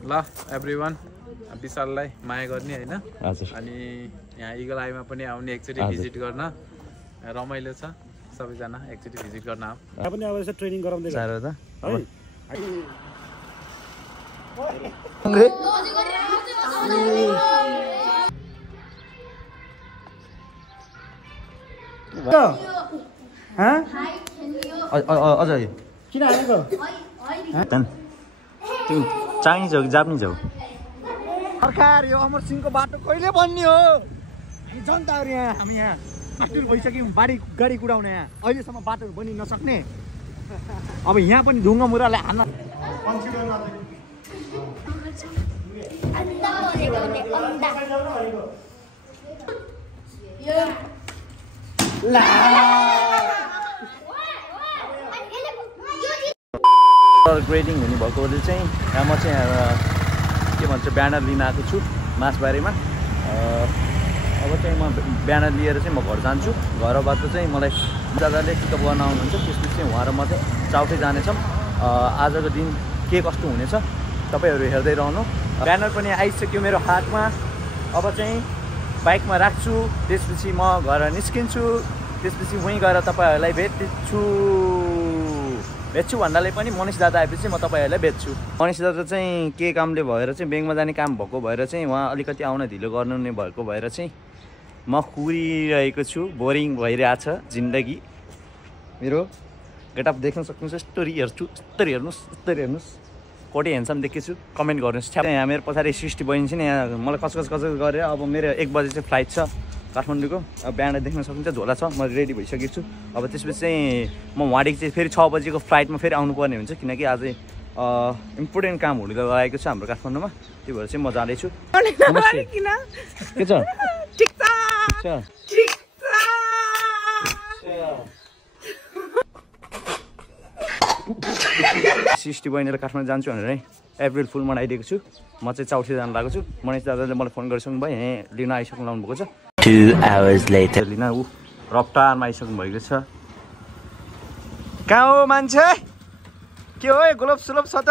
ल एभ्रिवान विशाललाई माया गर्ने हैन हजुर अनि यहाँ इगल आईमा पनि आउने एकचोटि भिजिट गर्न रमाइलो छ सबैजना एकचोटि भिजिट गर्न आऊ यहाँ पनि अब यसो ट्रेनिङ गराउँदै सारो त अझ किन हानेको तिमी चाइनिज हो कि जापानिज हो सरकार यो अमर सिंहको बाटो कहिले बन्ने हो जनताहरू यहाँ हामी यहाँ आतुर भइसक्यौँ गाडी कुदाउने यहाँ अहिलेसम्म बाटोहरू बनि नसक्ने अब यहाँ पनि ढुङ्गा मुराले हान्न ग्रेडिङ हुने भएकोले चाहिँ यहाँ म चाहिँ के भन्छ ब्यानर लिन आएको छु मासबारीमा अब चाहिँ म ब्यानर लिएर चाहिँ म घर जान्छु घरबाट चाहिँ मलाई दादाले पिकअप गर्न आउनुहुन्छ त्यसपछि चाहिँ उहाँ र म चाहिँ चाउटे जानेछौँ आजको दिन के कस्तो हुनेछ तपाईँहरू हेर्दै रहनु ब्यानर पनि आइसक्यो मेरो हातमा अब चाहिँ बाइकमा राख्छु त्यसपछि म घर निस्किन्छु त्यसपछि वहीँ गएर तपाईँहरूलाई भेट्छु भन्नाले पनि मनिष दादा आएपछि म तपाईँहरूलाई भेट्छु मनिष दादा चाहिँ के कामले भएर चाहिँ ब्याङ्कमा जाने काम भएको भएर चाहिँ उहाँ अलिकति आउन ढिलो गर्नु नै भएको भएर चाहिँ म कुरिरहेको छु बोरिङ भइरहेछ जिन्दगी मेरो गेटअप देख्न सक्नुहुन्छ स्टोरी हेर्नुहोस् कोटी हेन्सम देखेछु कमेन्ट गर्नुहोस् यहाँ मेरो पछाडि सृष्टि बहिनी छ नि यहाँ मलाई कसकस गरेर अब मेरो 1 बजे चाहिँ फ्लाइट छ काठमाडौँको अब बिहान देख्न सक्नुहुन्छ झोला छ म रेडी भइसकेको छु अब त्यसपछि चाहिँ म वहाँदेखि चाहिँ फेरि 6 बजीको फ्लाइटमा फेरि आउनुपर्ने हुन्छ किनकि आज इम्पोर्टेन्ट कामहरू लागेको छ हाम्रो काठमाडौँमा त्यही भएर चाहिँ म जाँदैछु के छ सृष्टि बहिनीलाई काठमाडौँ जान्छु भनेर है अप्रिल फुल मनाइदिएको छु म चाहिँ चाउटे जानु लागेको छु मनिष दादाले मलाई फोन गरिसक्नु भयो यहाँ लिन आइसक्नु लाउनु भएको छ 2 hours later लिन ऊ रफ्तारमा आइसक्नु भएको छ कहाँ हो मान्छे के हो गोलप सुलभ छ त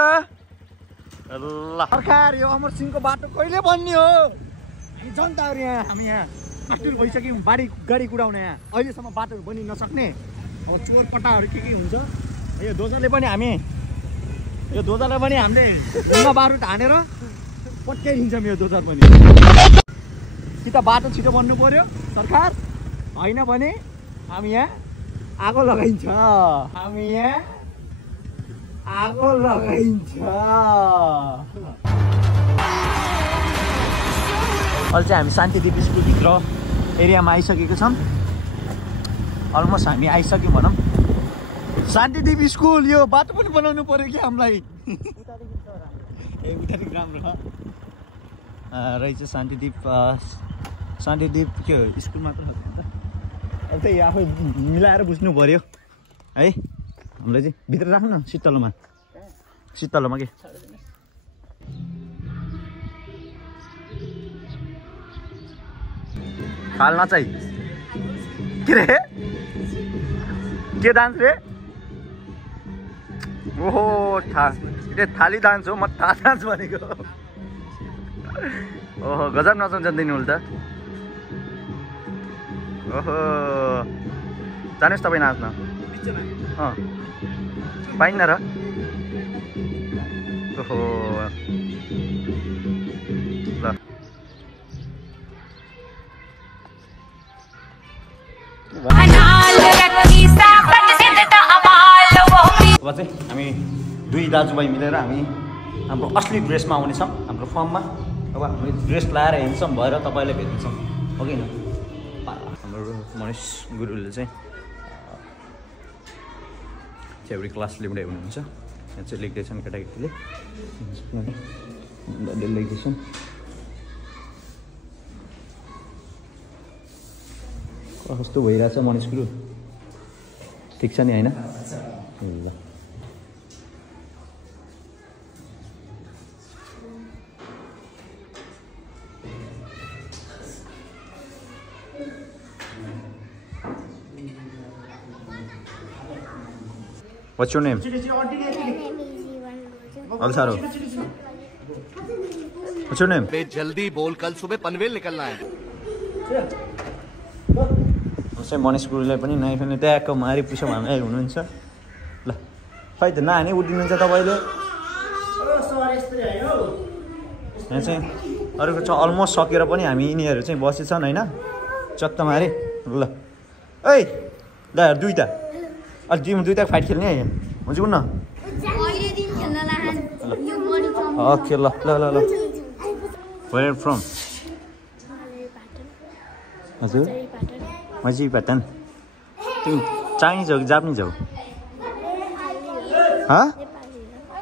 ल सरकार यो अमर सिंहको बाटो कहिले बन्ने हो जनताहरू यहाँ हामी यहाँ आतुर भइसक्यौँ गाडी कुदाउने यहाँ अहिलेसम्म बाटोहरू बनि नसक्ने अब चोर पट्टाहरू के हुन्छ यो दोजरले पनि हामीले ढुङ्गा बारुद हानेर पट्याइदिन्छौँ यो दोजर पनि कि त बाटो छिटो बन्नु पर्यो सरकार होइन भने हामी यहाँ आगो लगाइन्छ अहिले चाहिँ हामी शान्तिदीप स्कुलभित्र एरियामा आइसकेको छौँ अलमोस्ट हामी आइसक्यौँ भनौँ शान्तिदीप स्कुल यो बाटो पनि बनाउनु पर्यो कि हामीलाई उतादेखि राम्रो रहेछ शान्तिदीप के हो स्कुल मात्र अब त्यही आफै मिलाएर बुझ्नु पर्यो है हामीलाई चाहिँ भित्र राख्नु न शीतलोमा के फाल्न चाहिँ के रे के डान्स रे ओहो थाली डान्स हो म थाहा डान्स भनेको ओहो गजब नचाउनु जान्दैन उल्टा ओहो जानुहोस् तपाईँ नाच्न पाइन्न र ओहो ल अब चाहिँ हामी 2 दाजुभाइ मिलेर हामी हाम्रो असली ड्रेसमा आउनेछौँ हाम्रो फर्ममा अब हामी ड्रेस लाएर हिँड्छौँ भएर तपाईँलाई भेट्नेछौँ हो कि न हाम्रो मनिष गुरुले चाहिँ थ्योरी क्लास लिँदै हुनुहुन्छ यहाँ चाहिँ लेख्दैछन् केटाकेटीले लेख्दैछन् कस्तो भइरहेछ मनिष गुरु ठिक छ नि होइन ल What's your name? Alsaro. What's your name? जल्दी बोल कल सुबह पनवेल निकलना है चाहिँ मनिष गुरुलाई पनि नाइफेल्ने ट्याक्क मारी पुछो भनेर हुनुहुन्छ ल खै त नानी उठिनुहुन्छ तपाईँले यहाँ चाहिँ अरूको चाहिँ अलमोस्ट सकेर पनि हामी यिनीहरू चाहिँ बसेछन् होइन चत्त मारे ल ऐ ल दुईवटा अलि जिम दुईवटा फाइट खेल्ने है हुन्छ कुन न ओके ल ल ल ल वेयर फ्रम हजुर मजी प्याटर्न तिमी चाइनिज हो कि जापानिज हो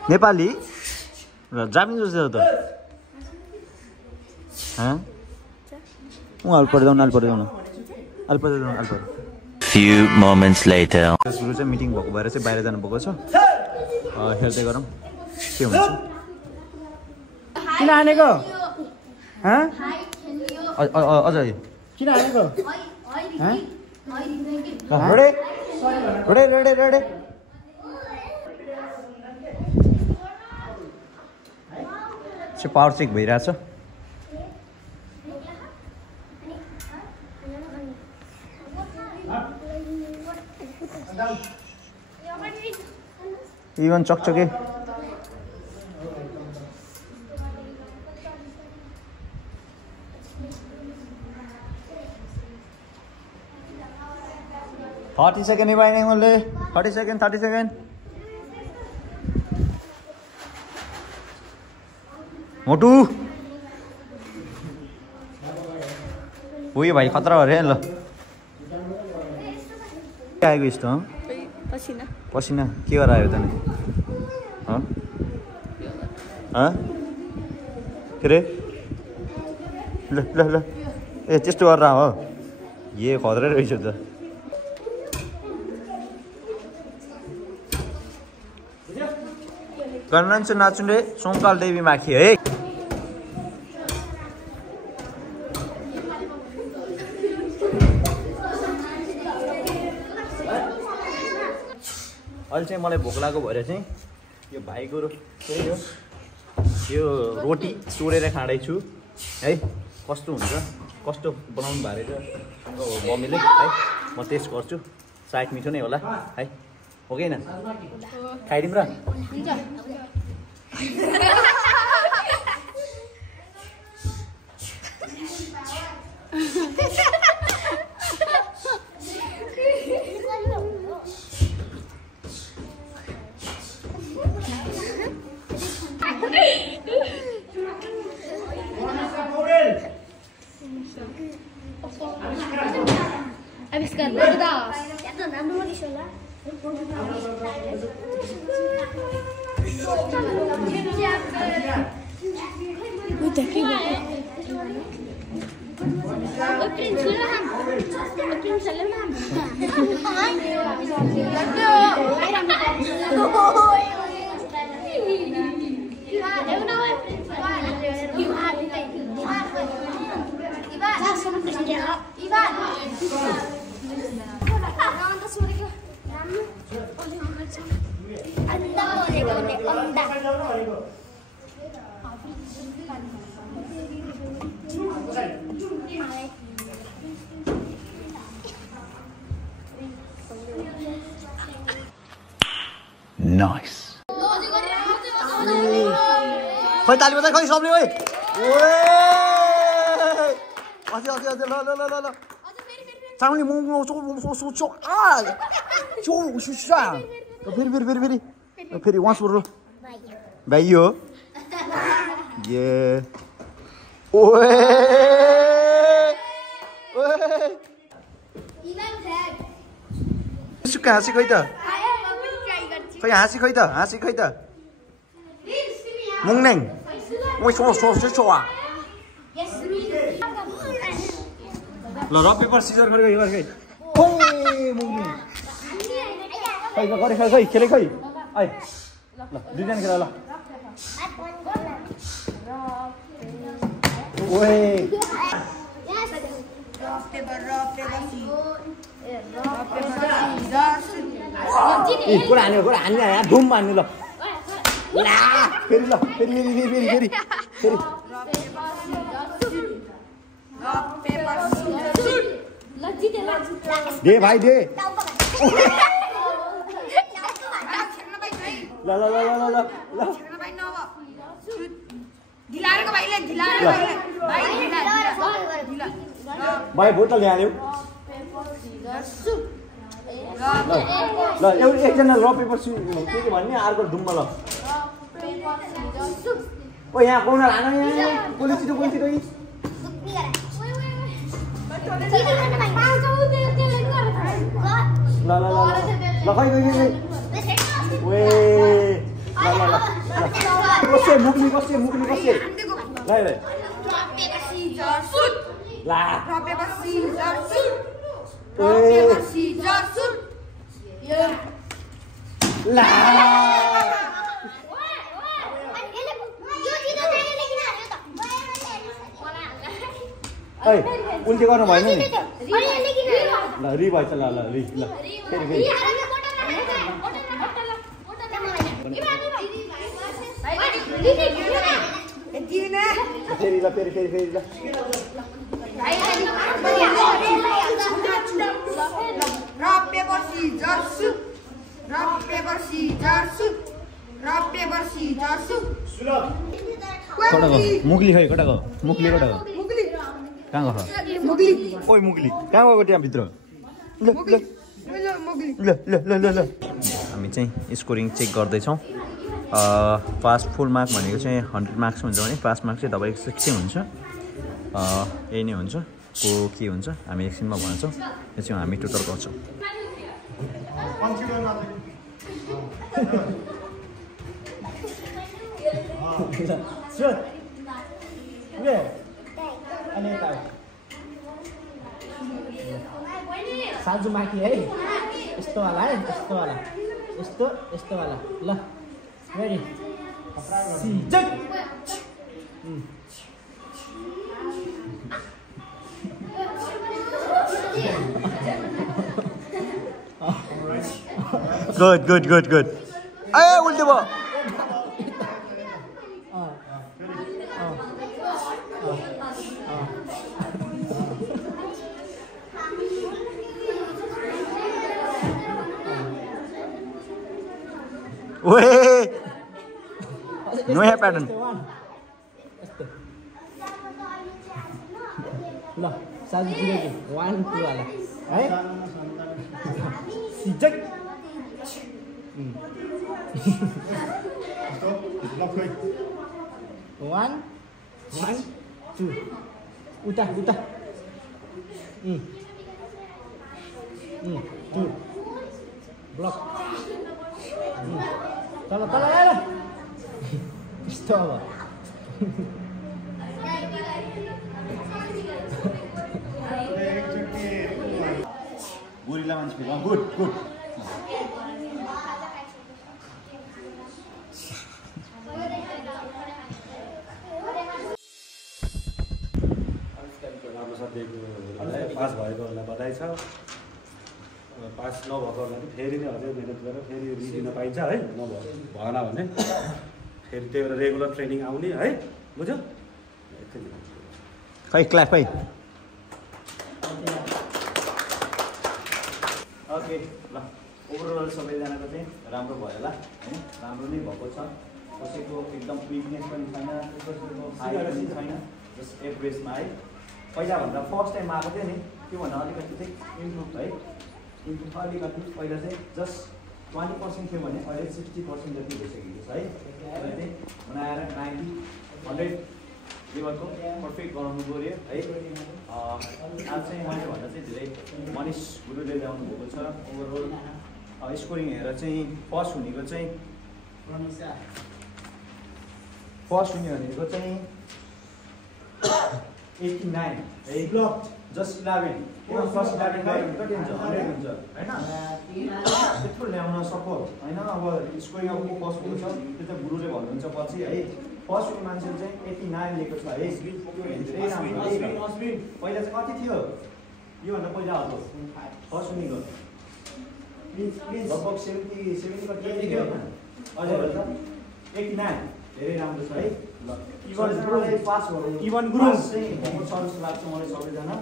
नेपाली र जापानिज हो त अल्प पढ्दैन Few moments later. सुरु चाहिँ मिटिङ भएको भएर चाहिँ बाहिर जानु भएको छ हेर्दै गरौँ के हुन्छ किन हानेको अझ किन हानेको रेडे चाहिँ पावर चेक भइरहेछ इभन चकचके थर्टी सेकेन्ड भाइ मैले 30 सेकेन्ड मोटू उयो भाइ खतरा अरे ल के आएको यस्तो पसिना के गरेर आयो त नि के अरे ल ए त्यस्तो गरेर हो ए खतरै रहेछ त गणराज्य नाचुन्डे सोमकाल देवी माखी है अहिले चाहिँ मलाई भोक लागेको भएर चाहिँ यो भाइको चाहिँ यो रोटी चोरेर खाँदैछु है कस्तो हुन्छ कस्तो बनाउनु भएको रहेछ मम्मीले है म टेस्ट गर्छु सायद मिठो नै होला है हो कि हैन खाइदिउँ र Aviscar, verdad. Ya te dando una sola. Uite, que bom. O prințul am. O prințul am. Hai. Eu não é prințul. Ivan, já somos cristianos. Ivan. Nice. Khơi taली बजाइ खै सबले ओइ ओए अझै ल चाउली मोमो चो आ चो सुसा फेरि वास बरु भाइ हो ये ओए सुका हाँसी खै त हाँसी खै त मुङनेङ ओइ सो आ ल रक पेपर सिजर गरेको यो खै ओइ मुङनेङ खै गरे खै खेले खै आइ ल दुईजना खेला ल ओए ए कुरा हान्ने धुम हान्ने ल फेरि दे भाइ दे ल ल ल ल ल ल भाइ बोतल ल्यायो ल एकजना रक पेपर के भन्ने अर्को डुम्बा ल ओ यहाँ कोन लान यहाँ कोली छिटो ल ल ल ल खै ओए ल मुक्ली कसे ल ला ला उल्टी गर्नु भएन नि ल रि भएछ ल ल रि ल फेरि ल मुक्ली खै कता गयो मुक्ली कता गयो कहाँ गयो ओइ मुक्ली कहाँ गएको त्यहाँ भित्र ल हामी चाहिँ स्कोरिङ चेक गर्दैछौँ पास फुल मार्क भनेको चाहिँ 100 मार्क्स हुन्छ भने पास मार्क चाहिँ तपाईँको 60 हुन्छ यही नै हुन्छ को के हुन्छ हामी एकछिनमा भन्छौँ त्यसपछि हामी टोटल गर्छौँ साजु माथि है यस्तो वाला है यस्तो वाला यस्तो वाला ल रेडी गुड ए उल्टे भयो ओए नयाँ प्याटर्न ल साजु जिरेको 1 2 वाला है सिजक 1 2 उता 2 ब्लक चलो यस्तो अब गोरिला मान्छे गुड राम्रो साथीहरूलाई पास भएकोहरूलाई बधाई छ पास नभएकोहरूलाई फेरि नै अझै मिहिनेत गरेर फेरि दिन पाइन्छ है भएन भने फेरि त्यही भएर रेगुलर ट्रेनिङ आउने है बुझ्यो खै क्ल्याप है ओके ल ओभरअल सबैजनाको चाहिँ राम्रो भयो होला होइन राम्रो नै भएको छ कसैको एकदम विकनेस पनि छैन कसैको हाई पनि छैन जस्ट एभरेजमा है पहिलाभन्दा फर्स्ट टाइम आएको थियो नि त्योभन्दा अलिकति चाहिँ इम्प्रुभ है इम्प्रुभ अलिकति पहिला चाहिँ जस्ट 20% थियो भने अहिले 60% जति भइसकेको छ है अहिले चाहिँ बनाएर 90 100 लेभलको पर्फेक्ट गराउनु गऱ्यो है आज चाहिँ मैले भन्दा चाहिँ धेरै मनिष गुरुले ल्याउनु भएको छ ओभरअल स्कोरिङ हेरेर चाहिँ फर्स्ट हुने भनेको चाहिँ 89 है ब्लक जस्ट 11 फर्स्ट 11 कति हुन्छ 100 हुन्छ होइन त्यत्रो ल्याउन सक्यो होइन अब स्कोरिङ अब फर्स्ट भएको छ त्यो चाहिँ गुरुले भन्नुहुन्छ पछि है फर्स्ट हुने मान्छेले चाहिँ 89 लिएको छ है पहिला चाहिँ कति थियो योभन्दा पहिला अब फर्स्ट हुनेको लगभग 70 कति थियो अझै भन्छ 89 धेरै राम्रो छ है ल इभन गुरुङ चाहिँ भएको छ जस्तो लाग्छ मलाई सबैजना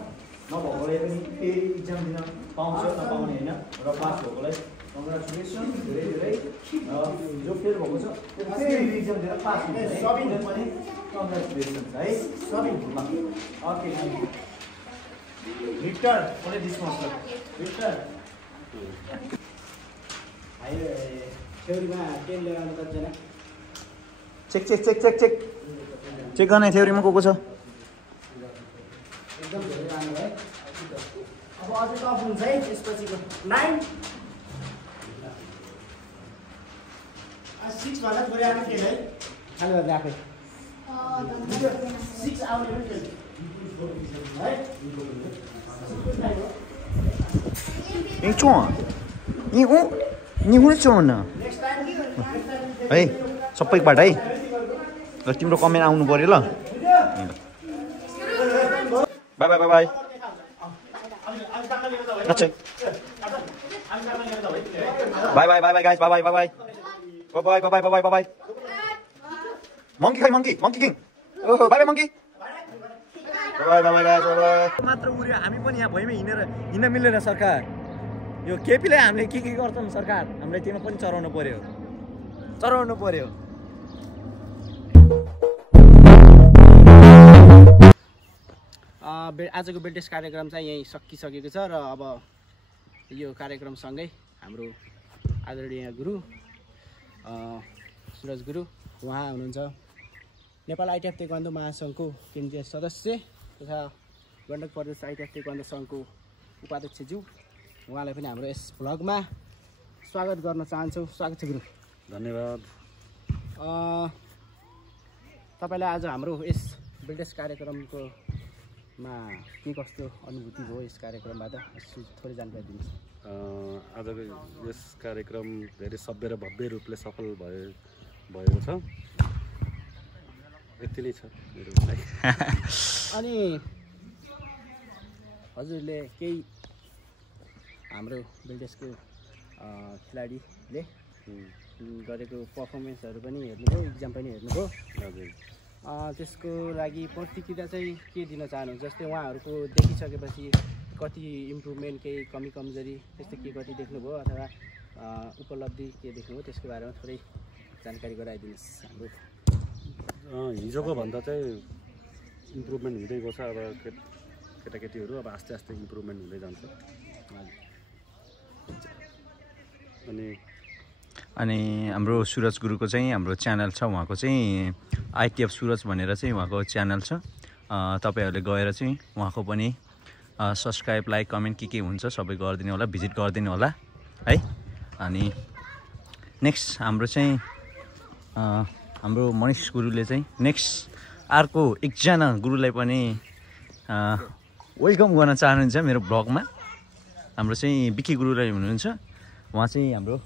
नभएकोले पनि फेरि इक्जाम दिन पाउँछ नपाउने होइन र पास भएकोलाई कङ्ग्रेचुलेसन धेरै धेरै जो फेल भएको छ फेरि इक्जाम दिएर पास हुन्छ सबैले पनि कङ्ग्रेचुलेसन है सबै ओके भिक्टर कसले डिस्काउन्ट भिक्टर थ्योरीमा 10 लिएर आउनु कतिजना चेक गर्ने थ्योरीमा को छ एकदम धेरै राम्रो है अब अझै टफ हुन्छ है त्यसपछिको 9 6 भन्दा थोरै आउने फेल है खाली गरेर राखे 6 आउने पनि फेल है है सबैबाट है ल तिम्रो कमेन्ट आउनु पर्यो ल by by by by by by by by guys by by by by by by by by by monkey खै मंकी मंकी किङ ओहो by by monkey by by by guys by by मात्र उर्यो हामी पनि यहाँ भइमै हिँड्न मिल्दैन सरकार यो केपीले हामीले के गर्छौँ सरकार हामीलाई त्यसमा पनि चढाउनु पर्यो आजको बेल्टेस्ट कार्यक्रम चाहिँ यहीँ सकिसकेको छ र अब यो कार्यक्रमसँगै हाम्रो आदरणीय गुरु सुरज गुरु उहाँ हुनुहुन्छ नेपाल आइटिएफ ताइक्वान्डो महासङ्घको केन्द्रीय सदस्य तथा गण्डक प्रदेश आइटिएफ ताइक्वान्डो सङ्घको उपाध्यक्षज्यू उहाँलाई पनि हाम्रो यस भ्लगमा स्वागत गर्न चाहन्छौँ। स्वागत छ गुरु। धन्यवाद। तपाईँलाई आज हाम्रो यस बेल्टेस्ट कार्यक्रमको के कस्तो अनुभूति भयो यस कार्यक्रमबाट थोरै जानकारी दिनुहोस्। आजको यस कार्यक्रम धेरै सभ्य र भव्य रूपले सफल भएको छ। यति नै छ मेरो लागि। अनि हजुरले केही हाम्रो बेल्टेस्टको खेलाडीले गरेको पर्फर्मेन्सहरू पनि हेर्नुभयो, इक्जाम पनि हेर्नुभयो। हजुर। त्यसको लागि प्रतिक्रिया चाहिँ के दिन चाहनुहुन्छ? जस्तै उहाँहरूको देखिसकेपछि कति इम्प्रुभमेन्ट, केही कमी कमजोरी त्यस्तै के कति देख्नुभयो अथवा उपलब्धि के देख्नुभयो त्यसको बारेमा थोरै जानकारी गराइदिनुहोस् हाम्रो। हिजोको भन्दा चाहिँ इम्प्रुभमेन्ट हुँदै गएको छ। अब केटाकेटीहरू अब आस्ते आस्ते इम्प्रुभमेन्ट हुँदै जान्छ। अनि हाम्रो सुरज गुरुको चाहिँ हाम्रो च्यानल छ, उहाँको चाहिँ आइटिएफ सुरज भनेर चाहिँ उहाँको च्यानल छ। तपाईँहरूले गएर चाहिँ उहाँको पनि सब्सक्राइब, लाइक, कमेन्ट के हुन्छ सबै गरिदिनु होला, भिजिट गरिदिनु होला है। अनि नेक्स्ट हाम्रो चाहिँ हाम्रो मनिष गुरुले चाहिँ नेक्स्ट अर्को एकजना गुरुलाई पनि वेलकम गर्न चाहनुहुन्छ मेरो ब्लगमा। हाम्रो चाहिँ बिकी गुरुलाई हुनुहुन्छ, उहाँ चाहिँ हाम्रो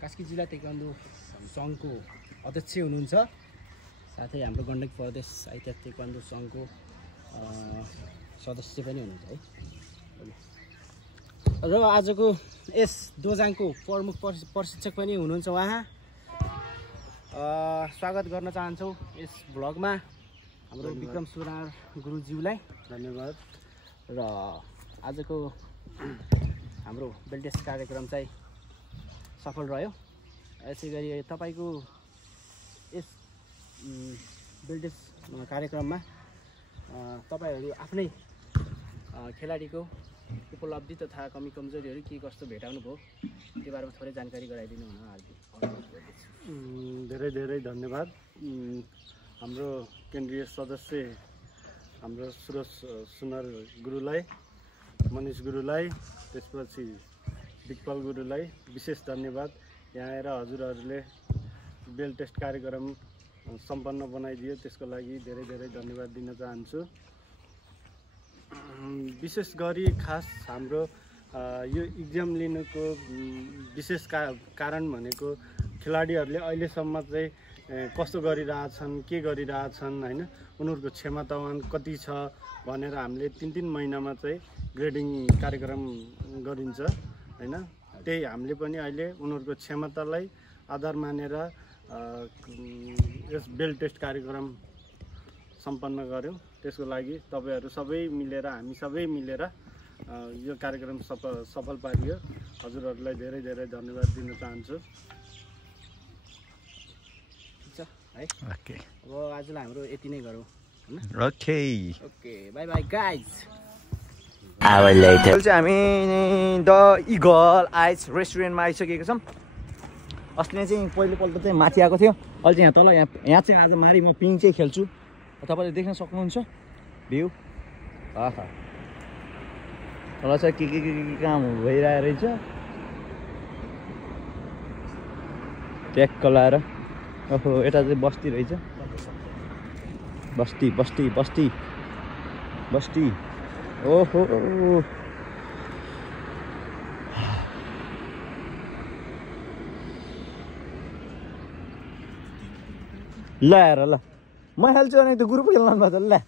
कास्की जिल्ला ताइक्वान्डो सङ्घको अध्यक्ष हुनुहुन्छ, साथै हाम्रो गण्डक प्रदेश आइटिएफ ताइक्वान्डो सङ्घको सदस्य पनि हुनुहुन्छ है। र आजको यस दोजाङको प्रमुख प्रशिक्षक पनि हुनुहुन्छ उहाँ। स्वागत गर्न चाहन्छौँ यस भ्लगमा हाम्रो विक्रम सुनार गुरुज्यूलाई। धन्यवाद। र आजको हाम्रो बेल्टेस्ट कार्यक्रम चाहिँ सफल रह्यो। यसै गरी तपाईँको यस बेल्टेस्ट कार्यक्रममा तपाईँहरू आफ्नै खेलाडीको उपलब्धि तथा कमी कमजोरीहरू के कस्तो भेटाउनु भयो त्यो बारेमा थोरै जानकारी गराइदिनु हुन हार्दिक धेरै धेरै धन्यवाद। हाम्रो केन्द्रीय सदस्य हाम्रो सुरज सुनार गुरुलाई, मनिष गुरुलाई, त्यसपछि दिक्पाल गुरुलाई विशेष धन्यवाद। यहाँ आएर हजुरहरूले बेल टेस्ट कार्यक्रम सम्पन्न बनाइदियो, त्यसको लागि धेरै धेरै धन्यवाद दिन चाहन्छु। विशेष गरी खास हाम्रो यो इक्जाम लिनुको विशेष कारण भनेको खेलाडीहरूले अहिलेसम्म चाहिँ कस्तो गरिरहेछन्, के गरिरहेछन् होइन, उनीहरूको क्षमतावान कति छ भनेर हामीले 3-3 महिनामा चाहिँ ग्रेडिङ कार्यक्रम गरिन्छ होइन। त्यही हामीले पनि अहिले उनीहरूको क्षमतालाई आधार मानेर यस बेल टेस्ट कार्यक्रम सम्पन्न गर्यौँ। त्यसको लागि तपाईँहरू सबै मिलेर हामी सबै मिलेर यो कार्यक्रम सफल पारियो। हजुरहरूलाई धेरै धेरै धन्यवाद दिन चाहन्छु। है ओके अब आजलाई हाम्रो यति नै गरौँ हैन। Okay okay by by guys. Hour later. अहिले चाहिँ हामी द इगल आइस रेस्टुरेन्टमा आइसकेको छौँ। अस्ति नै चाहिँ पहिलोपल्ट चाहिँ माथि आएको थियो, अहिले चाहिँ यहाँ तल यहाँ चाहिँ आज मारी म पिङ चाहिँ खेल्छु। तपाईँले देख्न सक्नुहुन्छ भ्यू। आहा तल चाहिँ के काम भइरहेको रहेछ, ट्याक्क लाएर। ओहो यता चाहिँ बस्ती रहेछ, बस्ती बस्ती बस्ती बस्ती। ओहो ल हेर ल म खेल्छु भने त गुरु पो खेल्नु पर्छ। ल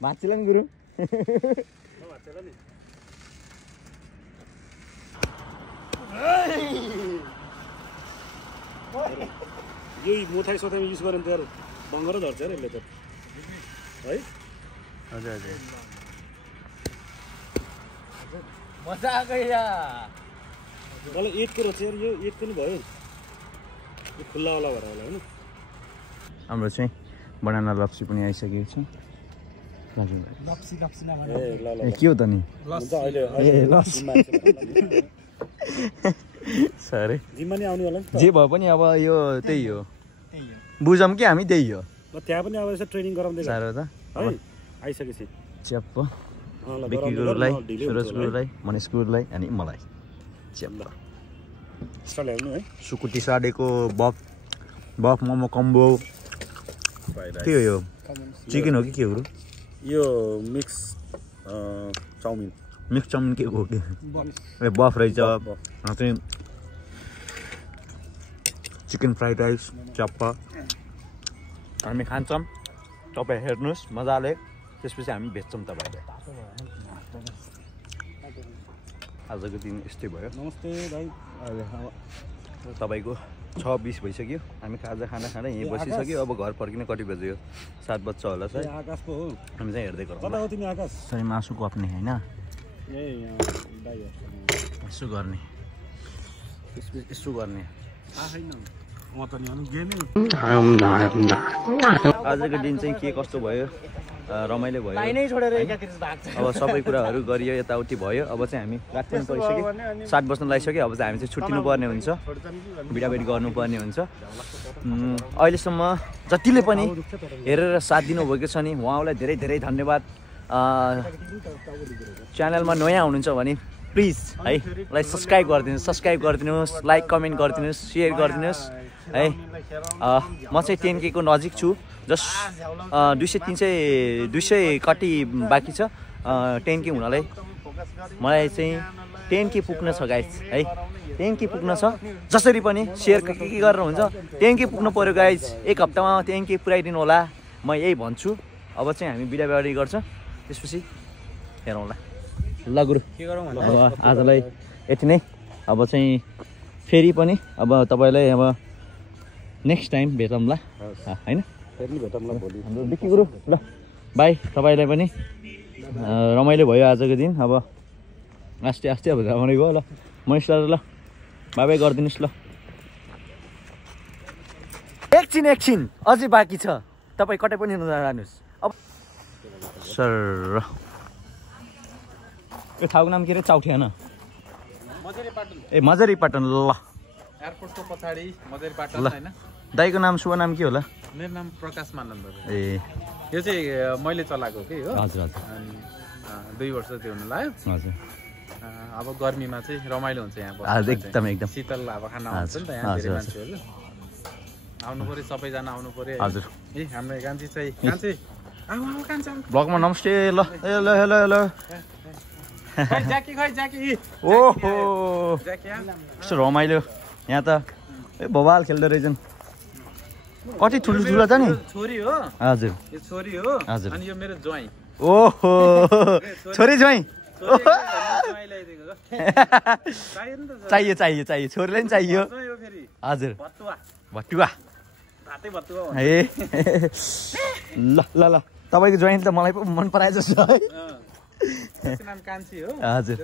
भाँच्चिला नि गुरु। यही मुथाइ सोथाइमा युज गर्यो भने त बङ्गरो झर्छ यार यसले त है। हजुर हजुर मजा आएको यार। मलाई 8 को रहेछ यार, यो 8 पनि भयो। यो खुल्लावाला भएर होला होइन। हाम्रो चाहिँ बनाना लप्सी पनि आइसकेको छ। लप्सी लप्सी नभन। ए ल ल के हो त नि ए लप्सी सरी जिम्मा नि आउने होला नि त। जे भए पनि अब यो त्यही हो, बुझौँ कि हामी त्यही हो। म त्यहाँ पनि अब यसो ट्रेनिङ गराउँदै गएँ साह्रो त है। आइसकेपछि च्याप्प बिक्की गुरुलाई, सुरज गुरुलाई, मनिष गुरुलाई अनि मलाई च्याप्प स्टल ल्याउनु है। सुकुटी साडेको बफ मोमो कम्बो। के हो यो, चिकन हो कि के हो? यो मिक्स चाउमिन। मिक्स चाउमिन के हो कि ए बफ रहेछ। चाहिँ चिकन फ्राइड राइस च्याप्प हामी खान्छौँ। तपाईँ हेर्नुहोस् मजाले, त्यसपछि हामी बेच्छौँ तपाईँलाई। आजको दिन यस्तै भयो। नमस्ते भाइ। अहिले तपाईँको 6:20 भइसक्यो। हामी खाजा खाना खाँदै यहीँ बसिसक्यो। अब घर फर्किने कति बज्यो? 7 बज्छ होला सर। आकाश पो हो। हामी चाहिँ हेर्दै गरौँ। कता हो तिमी आकाश? सरी मासु कप्ने होइन, यसो गर्ने यसो गर्ने। आजको दिन चाहिँ के कस्तो भयो, रमाइलो भयो। अब सबै कुराहरू गरियो, यताउति भयो। अब चाहिँ हामी रात पनि परिसक्यो, 7 बज्न लागिसक्यो। अब चाहिँ हामी चाहिँ छुट्टिनु पर्ने हुन्छ, भिडाभिडी गर्नुपर्ने हुन्छ। अहिलेसम्म जतिले पनि हेरेर साथ दिनुभएको छ नि उहाँलाई धेरै धेरै धन्यवाद। च्यानलमा नयाँ हुनुहुन्छ भने प्लिज है लाइक सब्सक्राइब गरिदिनुहोस्, लाइक कमेन्ट गरिदिनुहोस्, सेयर गरिदिनुहोस् है। म चाहिँ 10K को नजिक छु, जस्ट 200 कति बाँकी छ 10K हुनलाई। मलाई चाहिँ 10K पुग्न छ गाइज है, 10K पुग्न छ। जसरी पनि सेयर के गरेर हुन्छ, 10K पुग्नु पऱ्यो गाइज। 1 हप्तामा 10K पुऱ्याइदिनु होला, म यही भन्छु। अब चाहिँ हामी बिदाबारी गर्छ, त्यसपछि हेरौँला। ल गुरु के गरौँ भन्दा अब आजलाई यति नै। अब चाहिँ फेरि पनि अब तपाईँलाई अब नेक्स्ट टाइम भेटौँला होइन। फेरि भेटौँला भोलि। हाम्रो बिक्की गुरु ल बाई। तपाईँलाई पनि रमाइलो भयो आजको दिन। अब आस्ते आस्ते अब रमाइलो भयो। ल मनिष दादा ल बाई बाई गरिदिनुहोस्। ल एकछिन अझै बाँकी छ, तपाईँ कतै पनि नजानुहोस्। अब सर यो ठाउँको नाम के अरे? चौठियाना ए मजरीपाटन। ल एयरपोर्टको पछाडि मजरीपाटन ल हैन। दाइको नाम शुभ नाम के होला? मेरो नाम प्रकाश मानन्द हो। ए यो चाहिँ मैले चलाएको के हो। हजुर हजुर। अनि 2 वर्ष चाहिँ हुनु लाग्यो। हजुर अब गर्मीमा चाहिँ रमाइलो हुन्छ यहाँ एकदम एकदम शीतल अब खाना हुन्छ नि त यहाँ धेरै मान्छेहरू आउनु पर्यो, सबैजना आउनु पर्यो। हजुर ए हाम्रो कान्छी चाहिँ कान्छी आऊ कान्छी ब्लगमा नमस्ते। ल ए ल हेलो हेलो। खै ज्याकी ओहो ज्याकी कस्तो रमाइलो यहाँ त। ए बबाल खेल्दो रहेछन्। कति ठुलो छ नि? छोरी हो। हजुर यो छोरी हो। हजुर। अनि यो मेरो ज्वाइँ। ओहो छोरी ज्वाइँ। चाहियो चाहियो चाहियो छोरीलाई पनि चाहियो हजुर भटुवा ए ल ल ल तपाईँको जोइन त मलाई मन पराए जस्तो है हजुर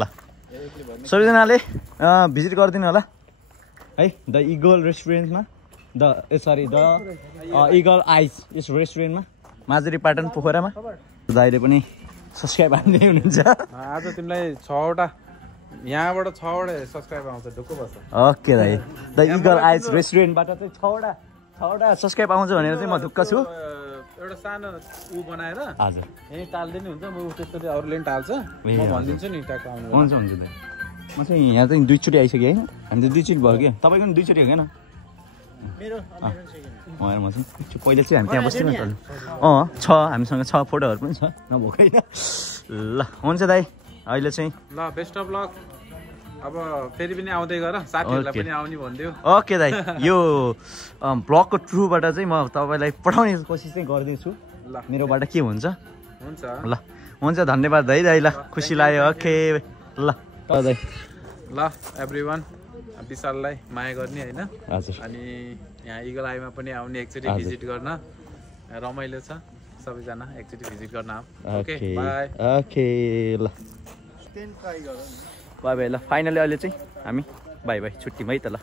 ल सबैजनाले भिजिट गरिदिनु होला है द इगल रेस्टुरेन्टमा सरी द इगल आइज यस रेस्टुरेन्टमा माजुरी पाटन पोखरामा दाइले पनि सब्सक्राइब हान्दै हुनुहुन्छ आज तिमीलाई 6वटा यहाँबाट 6वटा सब्सक्राइब आउँछ ढुक्क बस्छ ओके दाइ द इगल आइज रेस्टुरेन्टबाट चाहिँ 6वटा सब्सक्राइब आउँछ भनेर चाहिँ म ढुक्क छु एउटा सानो ऊ बनाएर हजुर यही टाल्दै नि हुन्छ म त्यसरी अरूले पनि टाल्छ म भनिदिन्छु नि ट्याक आउनु हुन्छ हुन्छ दाइ म चाहिँ यहाँ चाहिँ 2 चोटि आइसकेँ होइन हामी त 2 चोटि भयो क्या तपाईँको पनि 2 चोटि हो क्या न म चाहिँ पहिला चाहिँ हामी त्यहाँ बस्थ्यौँ नि छ हामीसँग 6 फोटोहरू पनि छ नभएको होइन ल हुन्छ दाइ अहिले चाहिँ ल बेस्ट अफ लक अब फेरि पनि आउँदै गर साथीहरूलाई पनि आउने भनिदियो ओके दाइ यो ब्लगको थ्रुबाट चाहिँ म तपाईँलाई पठाउने कोसिस चाहिँ गर्दैछु ल मेरोबाट के हुन्छ हुन्छ ल हुन्छ धन्यवाद है दाइ ल खुसी लाग्यो ओके ल दाइ ल एभ्रिवान विशाललाई माया गर्ने होइन हजुर अनि यहाँ इगल आईमा पनि आउने एकचोटि भिजिट गर्न रमाइलो छ सबैजना एकचोटि भिजिट गर्न ओके बाई ओके ल बाई बाई ल फाइनली अहिले चाहिँ हामी बाई बाई छुट्टीमै त ल